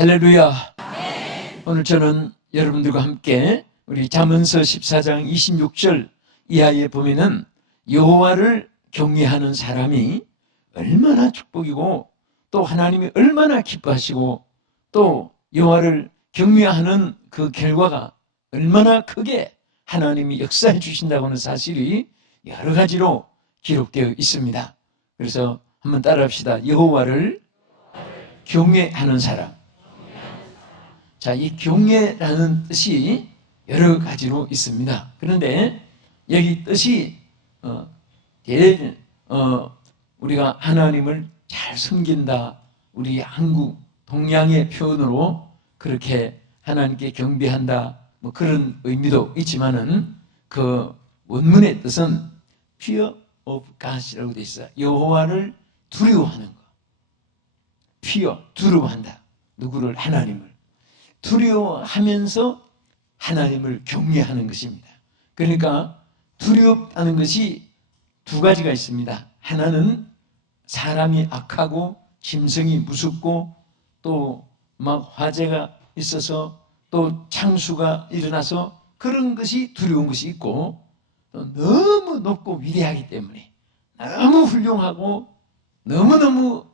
할렐루야. 오늘 저는 여러분들과 함께 우리 잠언서 14장 26절 이하에 보면은 여호와를 경외하는 사람이 얼마나 축복이고 또 하나님이 얼마나 기뻐하시고 또 여호와를 경외하는 그 결과가 얼마나 크게 하나님이 역사해 주신다고 하는 사실이 여러 가지로 기록되어 있습니다. 그래서 한번 따라합시다. 여호와를 경외하는 사람. 자, 이 경외라는 뜻이 여러 가지로 있습니다. 그런데 여기 뜻이 우리가 하나님을 잘 섬긴다, 우리 한국 동양의 표현으로 그렇게 하나님께 경배한다, 뭐 그런 의미도 있지만은 그 원문의 뜻은 fear of God이라고 되어 있어요. 여호와를 두려워하는 것. fear, 두려워한다. 누구를? 하나님을. 두려워하면서 하나님을 경외하는 것입니다. 그러니까 두렵다는 것이 두 가지가 있습니다. 하나는 사람이 악하고 심성이 무섭고 또 막 화재가 있어서 또 창수가 일어나서 그런 것이 두려운 것이 있고, 또 너무 높고 위대하기 때문에 너무 훌륭하고 너무너무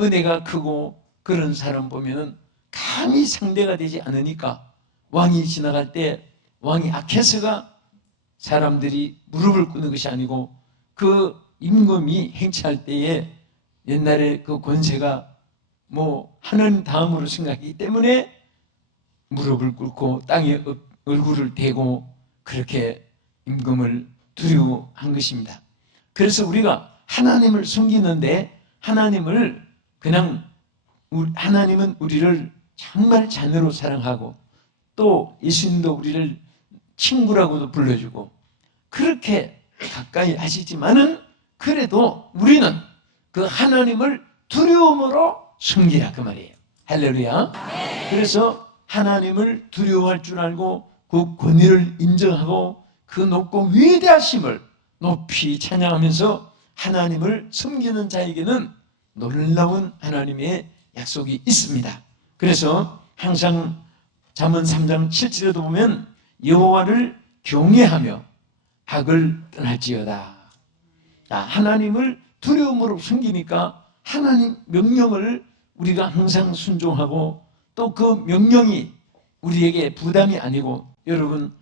은혜가 크고 그런 사람 보면은 감히 상대가 되지 않으니까 왕이 지나갈 때 왕이 악해서가 사람들이 무릎을 꿇는 것이 아니고 그 임금이 행차할 때에 옛날에 그 권세가 뭐 하는 다음으로 생각하기 때문에 무릎을 꿇고 땅에 얼굴을 대고 그렇게 임금을 두려워한 것입니다. 그래서 우리가 하나님을 섬기는데 하나님은 우리를 정말 자녀로 사랑하고 또 예수님도 우리를 친구라고도 불러주고 그렇게 가까이 하시지만은 그래도 우리는 그 하나님을 두려움으로 섬기라 그 말이에요. 할렐루야. 그래서 하나님을 두려워할 줄 알고 그 권위를 인정하고 그 높고 위대하심을 높이 찬양하면서 하나님을 섬기는 자에게는 놀라운 하나님의 약속이 있습니다. 그래서 항상 잠언 3장 7절에도 보면 여호와를 경외하며 악을 떠날지어다. 하나님을 두려움으로 섬기니까 하나님 명령을 우리가 항상 순종하고 또 그 명령이 우리에게 부담이 아니고, 여러분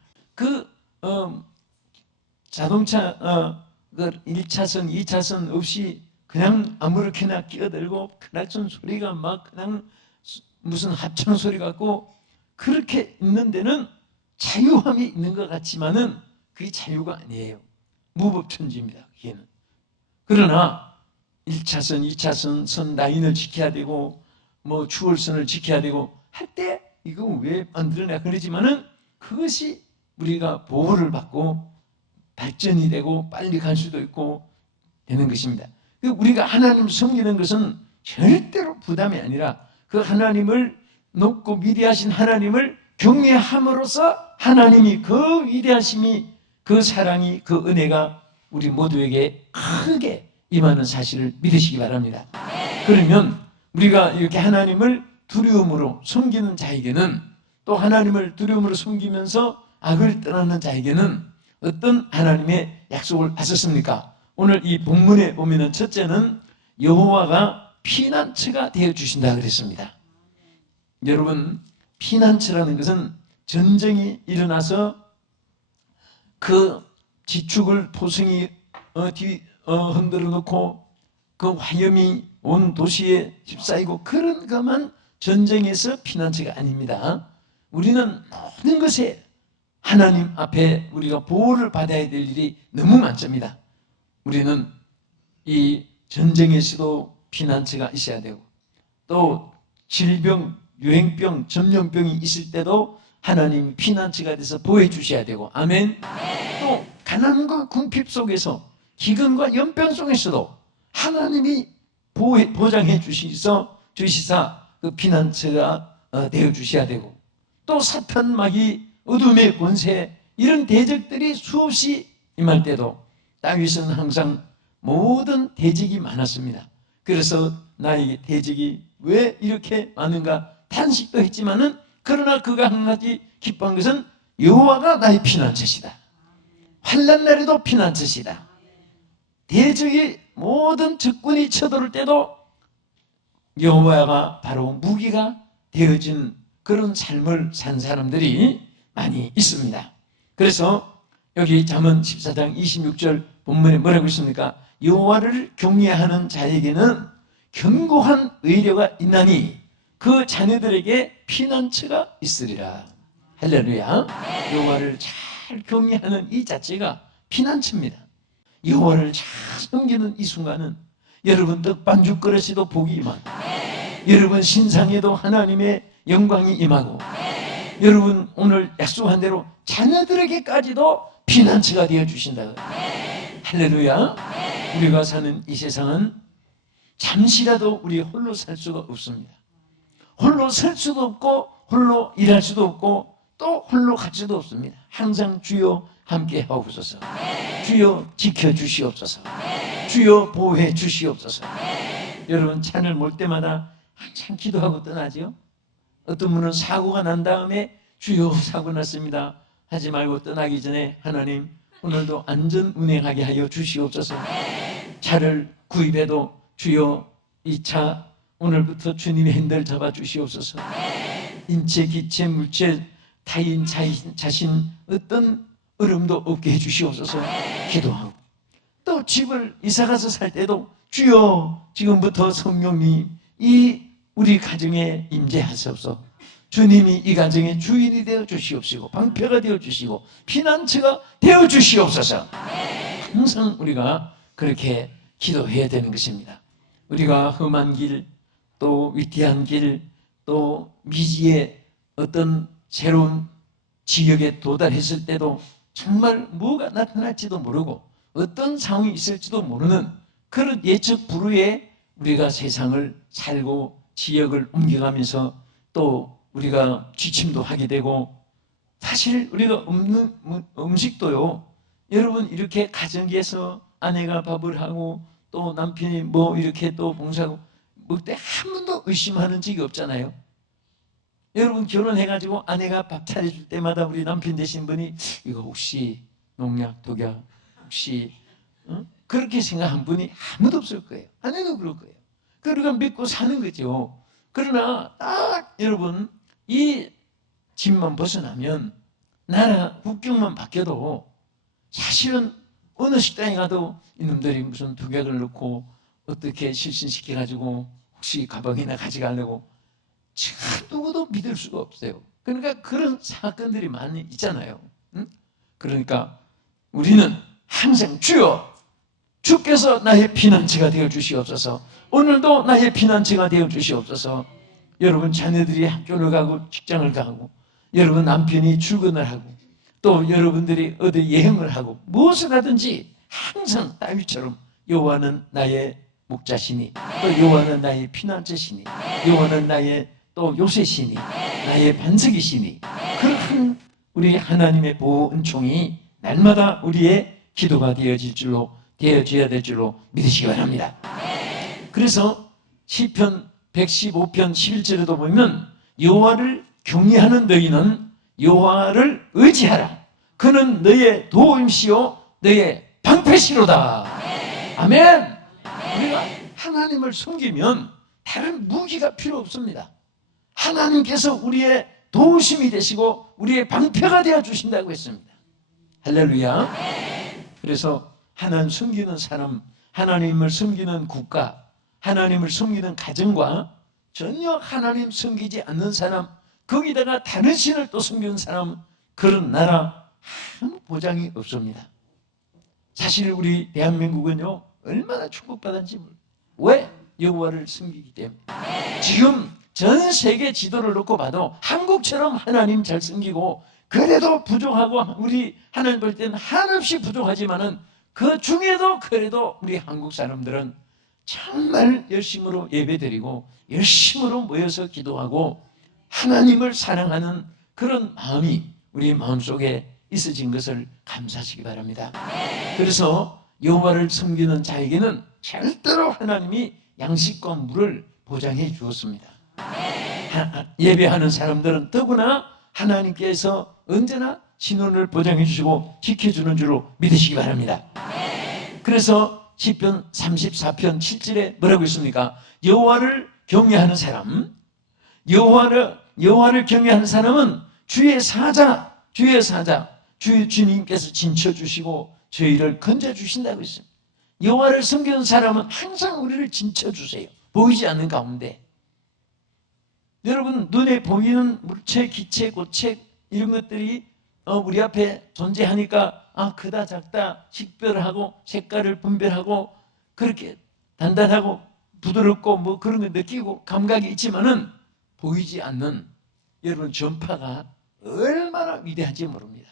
자동차 그 1차선 2차선 없이 그냥 아무렇게나 끼어들고 크락션 소리가 막 그냥 무슨 합창 소리 같고 그렇게 있는 데는 자유함이 있는 것 같지만은 그게 자유가 아니에요. 무법천지입니다. 그게는. 그러나 1차선, 2차선 선 라인을 지켜야 되고 뭐 추월선을 지켜야 되고 할 때 이거 왜 만들어내 그러지만은 그것이 우리가 보호를 받고 발전이 되고 빨리 갈 수도 있고 되는 것입니다. 우리가 하나님을 섬기는 것은 절대로 부담이 아니라 그 하나님을 높고 위대하신 하나님을 경외함으로써 하나님이 그 위대하심이 그 사랑이 그 은혜가 우리 모두에게 크게 임하는 사실을 믿으시기 바랍니다. 그러면 우리가 이렇게 하나님을 두려움으로 섬기는 자에게는 또 하나님을 두려움으로 섬기면서 악을 떠나는 자에게는 어떤 하나님의 약속을 하셨습니까? 오늘 이 본문에 보면은 첫째는 여호와가 피난처가 되어 주신다 그랬습니다. 여러분, 피난처라는 것은 전쟁이 일어나서 그 지축을 포성이 흔들어 놓고 그 화염이 온 도시에 휩싸이고 그런 것만 전쟁에서 피난처가 아닙니다. 우리는 모든 것에 하나님 앞에 우리가 보호를 받아야 될 일이 너무 많습니다. 우리는 이 전쟁에서도 피난처가 있어야 되고 또 질병, 유행병, 전염병이 있을 때도 하나님이 피난처가 돼서 보호해 주셔야 되고, 아멘. 또 가난과 궁핍 속에서 기근과 연병 속에서도 하나님이 보장해 주시사 그 피난처가 되어 주셔야 되고, 또 사탄 마귀 어둠의 권세 이런 대적들이 수없이 임할 때도 다윗은 항상 모든 대적이 많았습니다. 그래서 나에게 대적이 왜 이렇게 많은가 탄식도 했지만은 그러나 그가 한 가지 기뻐한 것은 여호와가 나의 피난처시다. 환난 날에도 피난처시다. 대적이 모든 적군이 쳐들어올 때도 여호와가 바로 무기가 되어진 그런 삶을 산 사람들이 많이 있습니다. 그래서 여기 잠언 14장 26절 본문에 뭐라고 있습니까? 여호와를 경외하는 자에게는 견고한 의뢰가 있나니 그 자녀들에게 피난처가 있으리라. 할렐루야. 여호와를 잘 경외하는 이 자체가 피난처입니다. 여호와를 잘 섬기는 이 순간은 여러분 떡반죽 그릇에도 복이 임하고, 여러분 신상에도 하나님의 영광이 임하고, 여러분 오늘 약속한 대로 자녀들에게까지도 피난처가 되어 주신다. 할렐루야. 우리가 사는 이 세상은 잠시라도 우리 홀로 살 수가 없습니다. 홀로 살 수도 없고 홀로 일할 수도 없고 또 홀로 갈 수도 없습니다. 항상 주여 함께 하옵소서. 주여 지켜주시옵소서. 주여 보호해 주시옵소서. 여러분 차를 몰 때마다 한참 기도하고 떠나죠. 어떤 분은 사고가 난 다음에 주여 사고 났습니다 하지 말고 떠나기 전에 하나님 오늘도 안전 운행하게 하여 주시옵소서. 차를 구입해도 주여 이 차 오늘부터 주님의 핸들 잡아 주시옵소서. 인체, 기체, 물체, 타인, 자신 어떤 어려움도 없게 해 주시옵소서. 기도하고 또 집을 이사가서 살 때도 주여 지금부터 성령님 이 우리 가정에 임재하시옵소서. 주님이 이 가정의 주인이 되어 주시옵시고 방패가 되어 주시고 피난처가 되어 주시옵소서. 항상 우리가 그렇게 기도해야 되는 것입니다. 우리가 험한 길, 또 위태한 길, 또 미지의 어떤 새로운 지역에 도달했을 때도 정말 뭐가 나타날지도 모르고 어떤 상황이 있을지도 모르는 그런 예측 불후에 우리가 세상을 살고 지역을 옮겨가면서 또 우리가 지침도 하게 되고, 사실 우리가 없는 음식도요, 여러분 이렇게 가정에서 아내가 밥을 하고 또 남편이 뭐 이렇게 또 봉사하고 먹을 때 한 번도 의심하는 적이 없잖아요. 여러분 결혼해가지고 아내가 밥 차려줄 때마다 우리 남편 되신 분이 이거 혹시 농약, 독약 혹시 그렇게 생각한 분이 아무도 없을 거예요. 아내도 그럴 거예요. 그러니까 믿고 사는 거죠. 그러나 딱 여러분 이 집만 벗어나면 나라 국경만 바뀌어도 사실은 어느 식당에 가도 이놈들이 무슨 독약을 넣고 어떻게 실신시켜가지고 혹시 가방이나 가져가려고 참 누구도 믿을 수가 없어요. 그러니까 그런 사건들이 많이 있잖아요. 그러니까 우리는 항상 주여 주께서 나의 피난처가 되어 주시옵소서. 오늘도 나의 피난처가 되어 주시옵소서. 여러분 자녀들이 학교를 가고 직장을 가고 여러분 남편이 출근을 하고 또 여러분들이 어디 여행을 하고 무엇을 하든지 항상 다윗처럼 여호와는 나의 목자시니 또 여호와는 나의 피난처시니 여호와는 나의 또 요새시니 나의 반석이시니 그런 우리 하나님의 보호 은총이 날마다 우리의 기도가 되어져야 될 줄로 믿으시기 바랍니다. 그래서 시편 115편 11절에도 보면 여호와를 경외하는 너희는 여호와를 의지하라. 그는 너의 도움이시요 너의 방패시로다. 아멘. 우리가 하나님을 섬기면 다른 무기가 필요 없습니다. 하나님께서 우리의 도우심이 되시고 우리의 방패가 되어 주신다고 했습니다. 할렐루야. 그래서 하나님 섬기는 사람, 하나님을 섬기는 국가, 하나님을 섬기는 가정과 전혀 하나님 섬기지 않는 사람, 거기다가 다른 신을 또 섬기는 사람, 그런 나라 아무 보장이 없습니다. 사실 우리 대한민국은요 얼마나 축복받았는지 몰라요. 왜? 여호와를 섬기기 때문에. 지금 전 세계 지도를 놓고 봐도 한국처럼 하나님 잘 섬기고 그래도 부족하고 우리 하나님 볼 때는 한없이 부족하지만은 그 중에도 그래도 우리 한국 사람들은 정말 열심으로 예배드리고 열심으로 모여서 기도하고 하나님을 사랑하는 그런 마음이 우리 마음속에 있어진 것을 감사하시기 바랍니다. 그래서 여호와를 섬기는 자에게는 절대로 하나님이 양식과 물을 보장해 주었습니다. 예배하는 사람들은 더구나 하나님께서 언제나 신원을 보장해 주시고 지켜주는 줄로 믿으시기 바랍니다. 그래서 시편 34편 7절에 뭐라고 있습니까? 여호와를 경외하는 사람, 여호와를 경외하는 사람은 주의 사자, 주의 주님께서 진쳐주시고 저희를 건져주신다고 했습니다. 여호와를 섬기는 사람은 항상 우리를 진쳐주세요. 보이지 않는 가운데. 여러분, 눈에 보이는 물체, 기체, 고체 이런 것들이 우리 앞에 존재하니까 크다 작다 식별하고 색깔을 분별하고 그렇게 단단하고 부드럽고 뭐 그런 거 느끼고 감각이 있지만은 보이지 않는 여러분 전파가 얼마나 위대한지 모릅니다.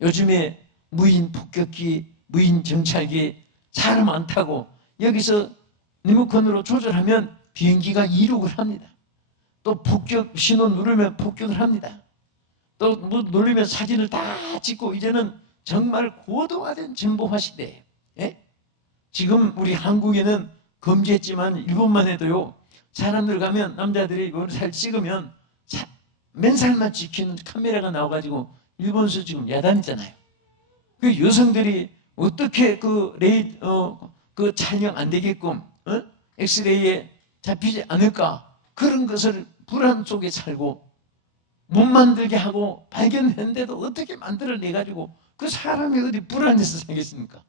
요즘에 무인 폭격기, 무인 정찰기 사람 안 타고 여기서 리모컨으로 조절하면 비행기가 이륙을 합니다. 또 폭격 신호 누르면 폭격을 합니다. 또 뭐 누르면 사진을 다 찍고 이제는 정말 고도화된 정보화 시대예요. 예? 지금 우리 한국에는 금지했지만 일본만 해도요. 사람들 가면 남자들이 살 찍으면 맨살만 찍히는 카메라가 나와가지고 일본에서 지금 야단이잖아요. 그 여성들이 어떻게 그 촬영 안 되게끔 엑스레이에 잡히지 않을까 그런 것을 불안 속에 살고 못 만들게 하고 발견했는데도 어떻게 만들어내가지고 그 사람이 어디 불안해서 살겠습니까?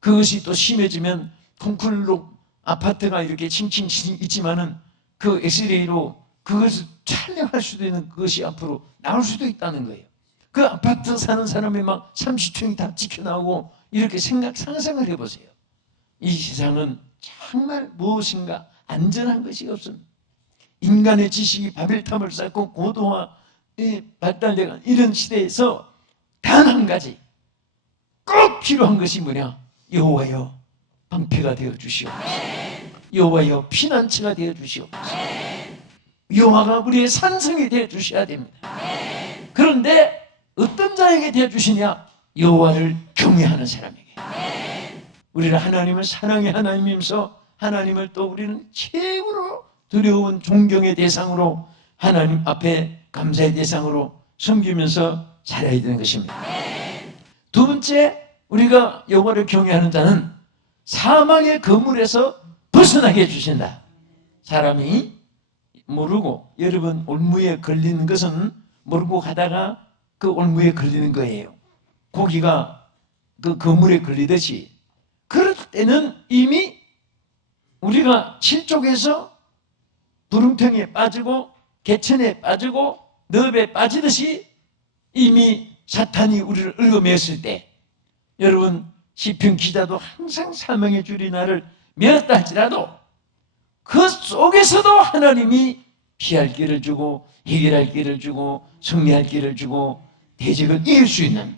그것이 또 심해지면 콘클로 아파트가 이렇게 칭칭 있지만은 그 엑스레이로 그것을 촬영할 수도 있는 그것이 앞으로 나올 수도 있다는 거예요. 그 아파트 사는 사람이 막 30층이 다 찍혀 나오고 이렇게 상상을 해보세요. 이 세상은 정말 무엇인가 안전한 것이 없습니다. 인간의 지식이 바벨탑을 쌓고 고도화 발달되는 이런 시대에서 단 한 가지 꼭 필요한 것이 뭐냐? 여호와여 방패가 되어 주시옵소서. 여호와여 피난처가 되어 주시옵소서. 여호와가 우리의 산성이 되어 주셔야 됩니다. 그런데 어떤 자에게 되어 주시냐? 여호와를 경외하는 사람에게. 우리는 하나님을 사랑의 하나님이면서 하나님을 또 우리는 최고로 두려운 존경의 대상으로 하나님 앞에 감사의 대상으로 섬기면서 살아야 되는 것입니다. 두 번째, 우리가 여호와를 경외하는 자는 사망의 거물에서 벗어나게 해주신다. 사람이 모르고 여러분 올무에 걸리는 것은 모르고 가다가 그 올무에 걸리는 거예요. 고기가 그 거물에 걸리듯이 그럴 때는 이미 우리가 칠족에서 부릉텅이에 빠지고 개천에 빠지고 늪에 빠지듯이 이미 사탄이 우리를 얽어매었을 때 여러분 시편 기자도 항상 사망의 줄이 나를 메었다 할지라도 그 속에서도 하나님이 피할 길을 주고 해결할 길을 주고 승리할 길을 주고 대적을 이길 수 있는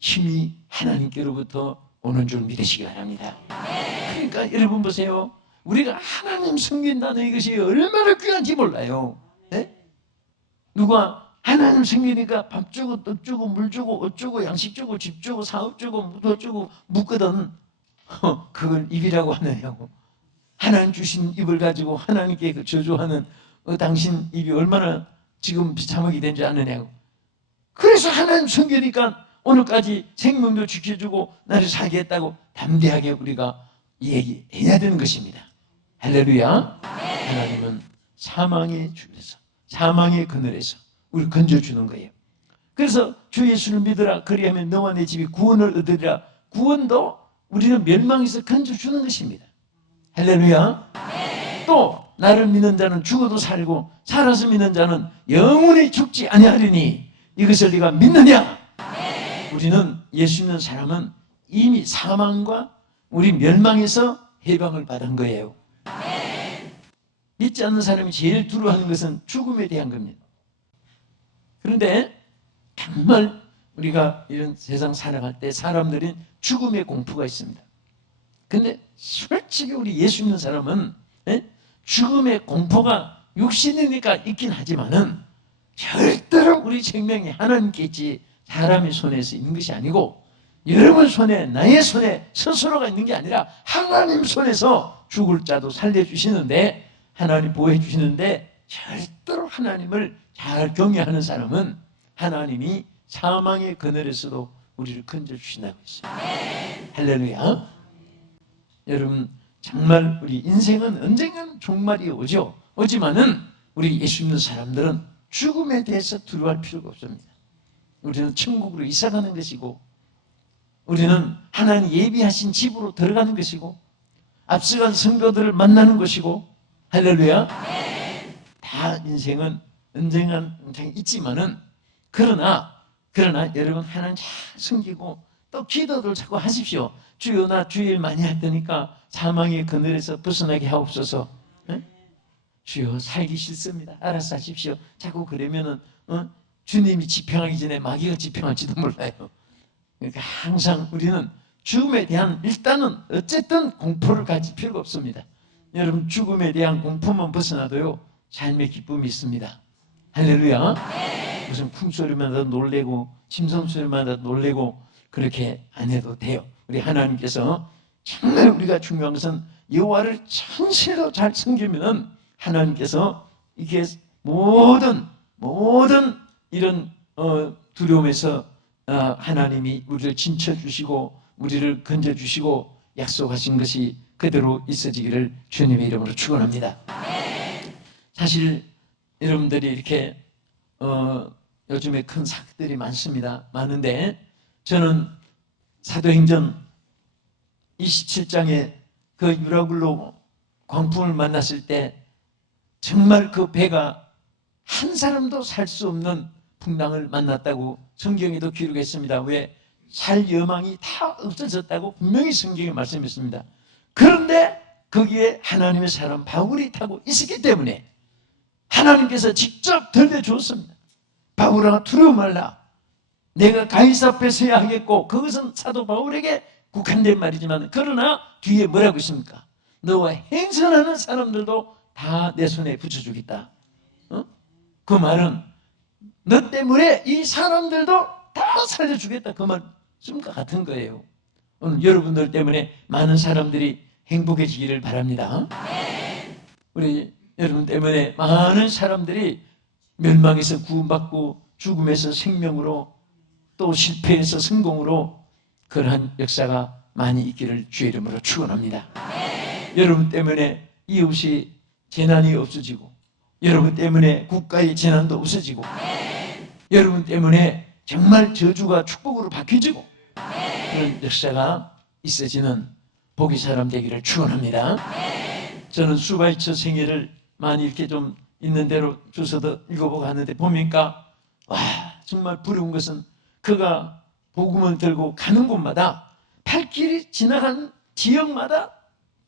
힘이 하나님께로부터 오는 줄 믿으시기 바랍니다. 그러니까 여러분 보세요. 우리가 하나님 섬긴다는 이것이 얼마나 귀한지 몰라요. 네? 누가 하나님 섬기니까 밥 주고 떡 주고 물 주고 옷 주고 양식 주고 집 주고 사업 주고 묻어 주고 묻거든 그걸 입이라고 하느냐고. 하나님 주신 입을 가지고 하나님께 그 저주하는 당신 입이 얼마나 지금 비참하게 된 줄 아느냐고. 그래서 하나님 섬기니까 오늘까지 생명도 지켜주고 나를 살게 했다고 담대하게 우리가 얘기해야 되는 것입니다. 할렐루야. 하나님은 사망의 줄에서 사망의 그늘에서 우리를 건져주는 거예요. 그래서 주 예수를 믿으라 그리하면 너와 내 집이 구원을 얻으리라. 구원도 우리는 멸망에서 건져주는 것입니다. 할렐루야. 또 나를 믿는 자는 죽어도 살고 살아서 믿는 자는 영원히 죽지 아니하리니 이것을 네가 믿느냐? 우리는 예수 믿는 사람은 이미 사망과 우리 멸망에서 해방을 받은 거예요. 믿지 않는 사람이 제일 두려워하는 것은 죽음에 대한 겁니다. 그런데 정말 우리가 이런 세상 살아갈 때 사람들은 죽음의 공포가 있습니다. 근데 솔직히 우리 예수 믿는 사람은 죽음의 공포가 육신이니까 있긴 하지만은 절대로 우리 생명이 하나님께 있지 사람의 손에서 있는 것이 아니고 여러분 손에 나의 손에 스스로가 있는 게 아니라 하나님 손에서 죽을 자도 살려주시는데 하나님 보호해 주시는데 절대로 하나님을 잘 경외하는 사람은 하나님이 사망의 그늘에서도 우리를 건져주신다고 했어요. 할렐루야. 여러분, 정말 우리 인생은 언젠간 종말이 오지만은 우리 예수 믿는 사람들은 죽음에 대해서 두려워할 필요가 없습니다. 우리는 천국으로 이사가는 것이고, 우리는 하나님 예비하신 집으로 들어가는 것이고, 앞서간 성도들을 만나는 것이고, 할렐루야. 다 인생은 언젠간 있지만은, 그러나 여러분 하나님 잘 섬기고 또 기도를 자꾸 하십시오. 주여, 나 주일 많이 할 테니까 사망의 그늘에서 벗어나게 하옵소서. 네? 주여, 살기 싫습니다. 알아서 하십시오. 자꾸 그러면은 주님이 지평하기 전에 마귀가 지평할지도 몰라요. 그러니까 항상 우리는 죽음에 대한 일단은 어쨌든 공포를 가질 필요가 없습니다. 여러분, 죽음에 대한 공포만 벗어나도요 삶의 기쁨이 있습니다. 할렐루야. 무슨 풍소리만 나도 놀래고 심성소리만 나도 놀래고 그렇게 안 해도 돼요. 우리 하나님께서 정말 우리가 중요한 것은 여호와를 전실로 잘 섬기면은 하나님께서 이게 모든 이런 두려움에서 하나님이 우리를 진쳐주시고 우리를 건져주시고 약속하신 것이 그대로 있어지기를 주님의 이름으로 축원합니다. 사실 여러분들이 이렇게 요즘에 큰 사건들이 많은데 저는 사도행전 27장에 그 유라굴로 광풍을 만났을 때 정말 그 배가 한 사람도 살 수 없는 풍랑을 만났다고 성경에도 기록했습니다. 왜? 살 여망이 다 없어졌다고 분명히 성경에 말씀했습니다. 그런데 거기에 하나님의 사람 바울이 타고 있었기 때문에 하나님께서 직접 들려주었습니다. 바울아, 두려워 말라. 내가 가이사 앞에 서야 하겠고, 그것은 사도 바울에게 국한된 말이지만, 그러나 뒤에 뭐라고 있습니까? 너와 행선하는 사람들도 다 내 손에 붙여주겠다. 그 말은 너 때문에 이 사람들도 다 살려주겠다, 그 말씀과 같은 거예요. 오늘 여러분들 때문에 많은 사람들이 행복해지기를 바랍니다. 우리 여러분 때문에 많은 사람들이 멸망에서 구원받고 죽음에서 생명으로 또 실패에서 성공으로 그러한 역사가 많이 있기를 주의 이름으로 축원합니다. 여러분 때문에 이웃이 재난이 없어지고, 여러분 때문에 국가의 재난도 없어지고, 여러분 때문에 정말 저주가 축복으로 바뀌어지고, 그런 역사가 있어지는 복이 사람 되기를 축원합니다. 저는 수바이처 생애를 많이 이렇게 좀 있는 대로 주워서 읽어보고 하는데 보니까 와, 정말 부러운 것은 그가 복음을 들고 가는 곳마다 발길이 지나간 지역마다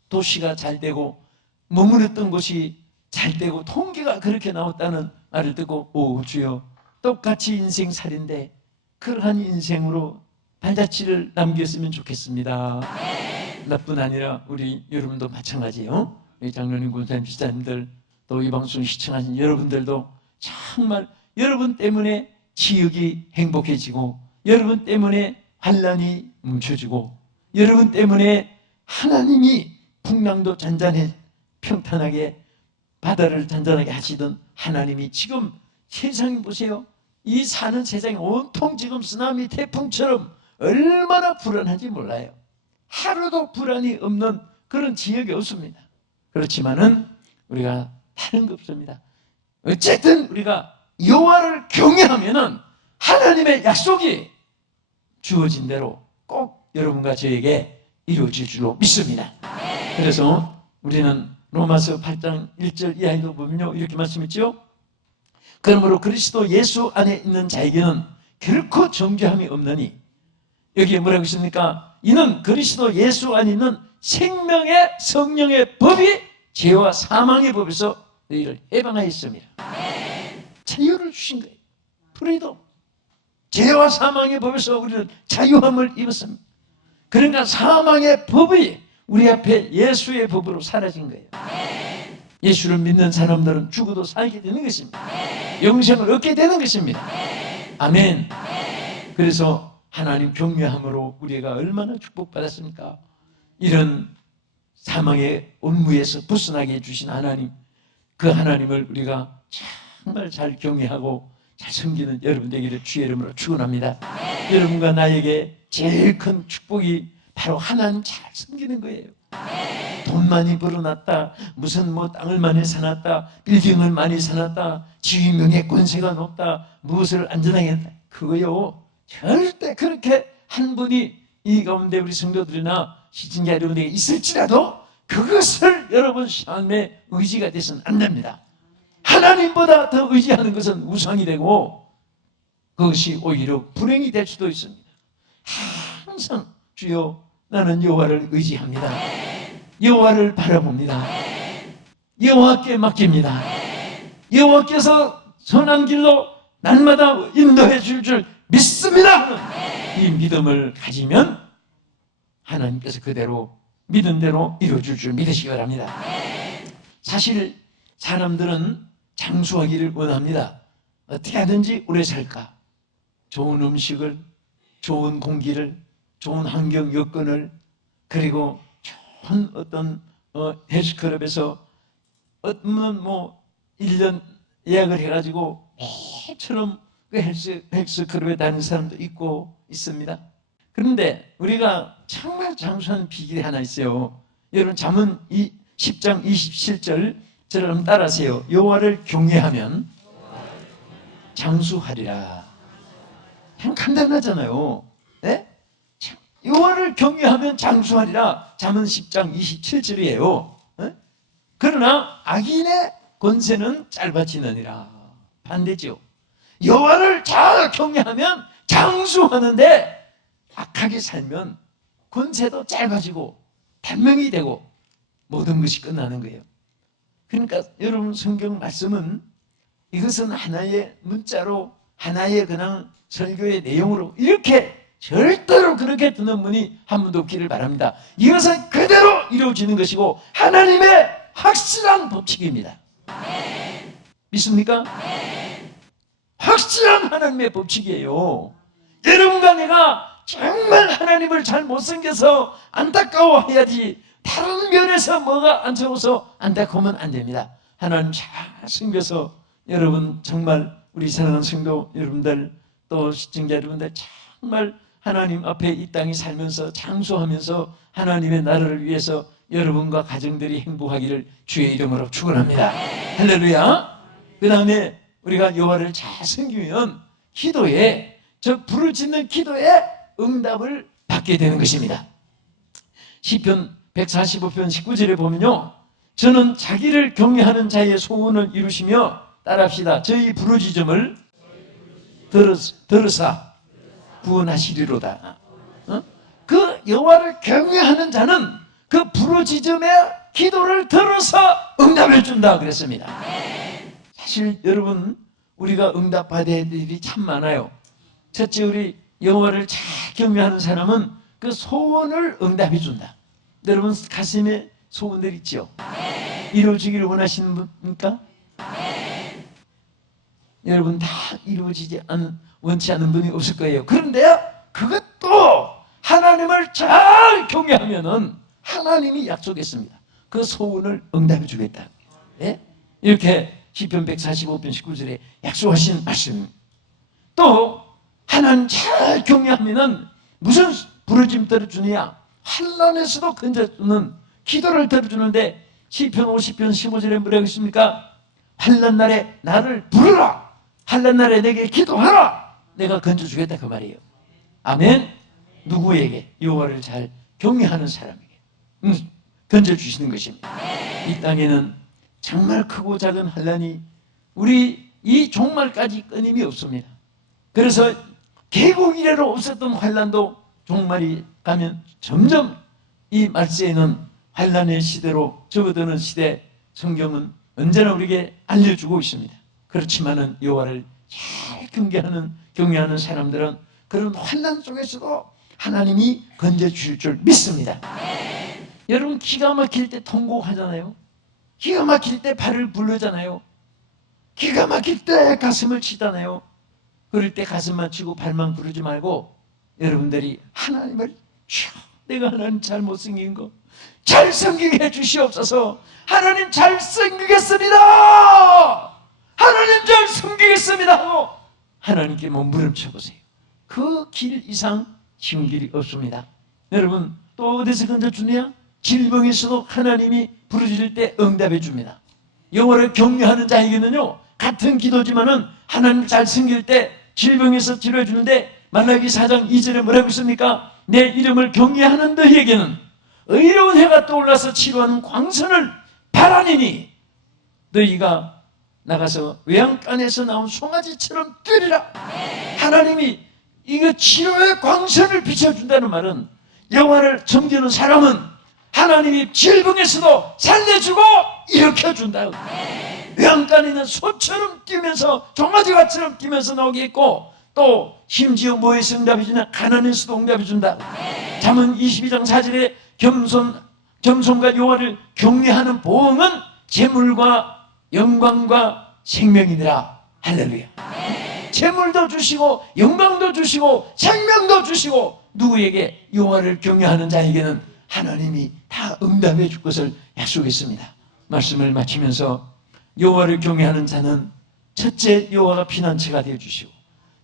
도시가 잘 되고 머무르던 곳이 잘 되고 통계가 그렇게 나왔다는 말을 듣고, 오 주여, 똑같이 인생살인데 그러한 인생으로 발자취를 남겼으면 좋겠습니다. 나뿐 아니라 우리 여러분도 마찬가지예요. 우리 장로님, 권사님, 집사님들, 또 이 방송 시청하신 여러분들도 정말 여러분 때문에 지역이 행복해지고, 여러분 때문에 환난이 멈춰지고, 여러분 때문에 하나님이 풍랑도 잔잔해 평탄하게 바다를 잔잔하게 하시던 하나님이 지금 세상 보세요. 이 사는 세상이 온통 지금 쓰나미 태풍처럼 얼마나 불안한지 몰라요. 하루도 불안이 없는 그런 지역이 없습니다. 그렇지만은 우리가 다른 거 없습니다. 어쨌든 우리가 여호와를 경외하면은 하나님의 약속이 주어진 대로 꼭 여러분과 저에게 이루어질 줄로 믿습니다. 그래서 우리는 로마서 8장 1절 이하에도 보면요, 이렇게 말씀했죠. 그러므로 그리스도 예수 안에 있는 자에게는 결코 정죄함이 없느니, 여기에 뭐라고 있습니까? 이는 그리스도 예수 안에 있는 생명의 성령의 법이 죄와 사망의 법에서 너희를 해방하였습니다. 자유를 주신 거예요. 프리덤. 죄와 사망의 법에서 우리는 자유함을 입었습니다. 그러니까 사망의 법이 우리 앞에 예수의 법으로 사라진 거예요. 예수를 믿는 사람들은 죽어도 살게 되는 것입니다. 영생을 얻게 되는 것입니다. 아멘. 그래서 하나님 경외함으로 우리가 얼마나 축복받았습니까? 이런 사망의 올무에서 벗어나게 해주신 하나님, 그 하나님을 우리가 정말 잘 경외하고 잘 섬기는 여러분 되기를 주의 이름으로 축원합니다. 여러분과 나에게 제일 큰 축복이 바로 하나님 잘 섬기는 거예요. 돈 많이 벌어놨다, 무슨 뭐 땅을 많이 사놨다, 빌딩을 많이 사놨다, 지위 명예 권세가 높다, 무엇을 안전하게 했다, 그거요 절대 그렇게 한 분이 이 가운데 우리 성도들이나 시청자 여러분에게 있을지라도 그것을 여러분 삶의 의지가 돼서는 안 됩니다. 하나님보다 더 의지하는 것은 우상이 되고 그것이 오히려 불행이 될 수도 있습니다. 항상 주여 나는 여호와를 의지합니다. 여호와를 바라봅니다. 여호와께 맡깁니다. 여호와께서 선한 길로 날마다 인도해 줄 믿습니다. 이 믿음을 가지면 하나님께서 그대로 믿은 대로 이루어줄 줄 믿으시기 바랍니다. 사실 사람들은 장수하기를 원합니다. 어떻게 하든지 오래 살까? 좋은 음식을, 좋은 공기를, 좋은 환경 여건을, 그리고 좋은 어떤 헬스클럽에서 어떤 뭐 1년 예약을 해가지고 매처럼 그 헬스클럽에 다니는 사람도 있고 있습니다. 그런데 우리가 정말 장수하는 비결이 하나 있어요. 여러분 잠언 10장 27절 저를 한번 따라하세요. 여호와를 경외하면 장수하리라. 그냥 간단하잖아요. 네? 여호와를 경외하면 장수하리라. 잠언 10장 27절이에요. 네? 그러나 악인의 권세는 짧아지느니라. 반대죠. 여호와를 잘 경외하면 장수하는데 악하게 살면 권세도 짧아지고 단명이 되고 모든 것이 끝나는 거예요. 그러니까 여러분 성경 말씀은 이것은 하나의 문자로 하나의 그냥 설교의 내용으로 이렇게 절대로 그렇게 듣는 분이 한 분도 없기를 바랍니다. 이것은 그대로 이루어지는 것이고 하나님의 확실한 법칙입니다. 믿습니까? 확실한 하나님의 법칙이에요. 여러분과 내가 정말 하나님을 잘 못 섬겨서 안타까워해야지 다른 면에서 뭐가 안 좋아서 안타까우면 안 됩니다. 하나님 잘 섬겨서 여러분 정말 우리 사랑하는 성도 여러분들 또 시청자 여러분들 정말 하나님 앞에 이 땅에 살면서 장수하면서 하나님의 나라를 위해서 여러분과 가정들이 행복하기를 주의 이름으로 축원합니다. 할렐루야. 그 다음에 우리가 여호와를 잘 섬기면 기도에 저 부르짖는 기도에 응답을 받게 되는 것입니다. 시편 145편 19절에 보면요, 저는 자기를 경외하는 자의 소원을 이루시며 따라합시다. 저희 부르짖음을 들으사 구원하시리로다. 그 여호와를 경외하는 자는 그 부르짖음의 기도를 들어서 응답을 준다 그랬습니다. 사실 여러분 우리가 응답받아야 될 일이 참 많아요. 첫째, 우리 여호와를 잘 경외하는 사람은 그 소원을 응답해 준다. 여러분 가슴에 소원들 있죠? 이루어지기를 원하시는 분입니까? 여러분 다 이루어지지 원치 않는 분이 없을 거예요. 그런데 그것도 하나님을 잘 경외하면은 하나님이 약속했습니다. 그 소원을 응답해 주겠다. 네? 이렇게 시편 145편 19절에 약속하신 말씀. 또 하나님 잘 경외하면은 무슨 부르짖음 들어주느냐? 환난에서도 건져주는 기도를 들어주는데 시편 50편 15절에 뭐라고 했습니까? 환난 날에 나를 부르라. 환난 날에 내게 기도하라. 내가 건져주겠다 그 말이에요. 아멘. 누구에게? 여호와를 잘 경외하는 사람에게 건져주시는 것입니다. 이 땅에는 정말 크고 작은 환난이 우리 이 종말까지 끊임이 없습니다. 그래서 개국 이래로 없었던 환난도 종말이 가면 점점 이 말세에는 환난의 시대로 접어드는 시대, 성경은 언제나 우리에게 알려주고 있습니다. 그렇지만은 여호와를 잘 경외하는 사람들은 그런 환난 속에서도 하나님이 건져주실 줄 믿습니다. 여러분 기가 막힐 때 통곡하잖아요. 기가 막힐 때 발을 부르잖아요. 기가 막힐 때 가슴을 치잖아요. 그럴 때 가슴만 치고 발만 부르지 말고 여러분들이 하나님을 내가 하나님 잘 못 섬긴 거, 잘 섬기게 해주시옵소서. 하나님 잘 섬기겠습니다. 하나님 잘 섬기겠습니다 하고 하나님께 몸부림쳐 보세요. 그 길 이상 쉬운 길이 없습니다. 여러분, 또 어디서 건져주냐? 질병에서도 하나님이 부르짖을 때 응답해 줍니다. 여호와를 경외하는 자에게는요, 같은 기도지만은 하나님 잘 섬길 때 질병에서 치료해 주는데, 말라기 4장 2절에 뭐라고 있습니까? 내 이름을 경외하는 너희에게는 의로운 해가 떠올라서 치료하는 광선을 바라니니 너희가 나가서 외양간에서 나온 송아지처럼 뛰리라. 하나님이 이거 치료의 광선을 비춰준다는 말은, 여호와를 섬기는 사람은 하나님이 질병에서도 살려주고 일으켜준다. 외양간에 있는 소처럼 뛰면서, 종아지같이처럼 뛰면서 나오겠고, 또 심지어 뭐에서 응답해 주냐? 가난에서도 응답해 준다. 잠언 22장 4절에 겸손과 여호와를 경외하는 보응은 재물과 영광과 생명이니라. 할렐루야. 재물도 주시고 영광도 주시고 생명도 주시고, 누구에게? 여호와를 경외하는 자에게는 하나님이 다 응답해 줄 것을 약속했습니다. 말씀을 마치면서, 여호와를 경외하는 자는 첫째, 여호와가 피난처가 되어 주시고,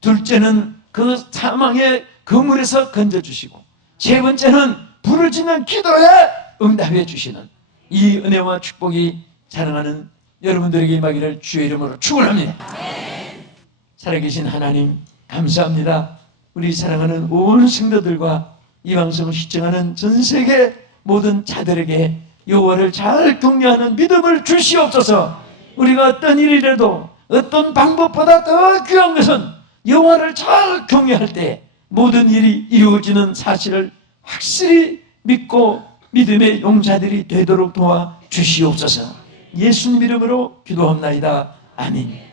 둘째는 그 사망의 그물에서 건져주시고, 세 번째는 부르짖는 기도에 응답해 주시는 이 은혜와 축복이 자랑하는 여러분들에게 임하기를 주의 이름으로 축원합니다. 살아계신 하나님, 감사합니다. 우리 사랑하는 온 성도들과 이 방송을 시청하는 전 세계 모든 자들에게 여호와를 잘 경외하는 믿음을 주시옵소서. 우리가 어떤 일이라도 어떤 방법보다 더 귀한 것은 여호와를 잘 경외할 때 모든 일이 이루어지는 사실을 확실히 믿고 믿음의 용사들이 되도록 도와 주시옵소서. 예수님 이름으로 기도합나이다. 아멘.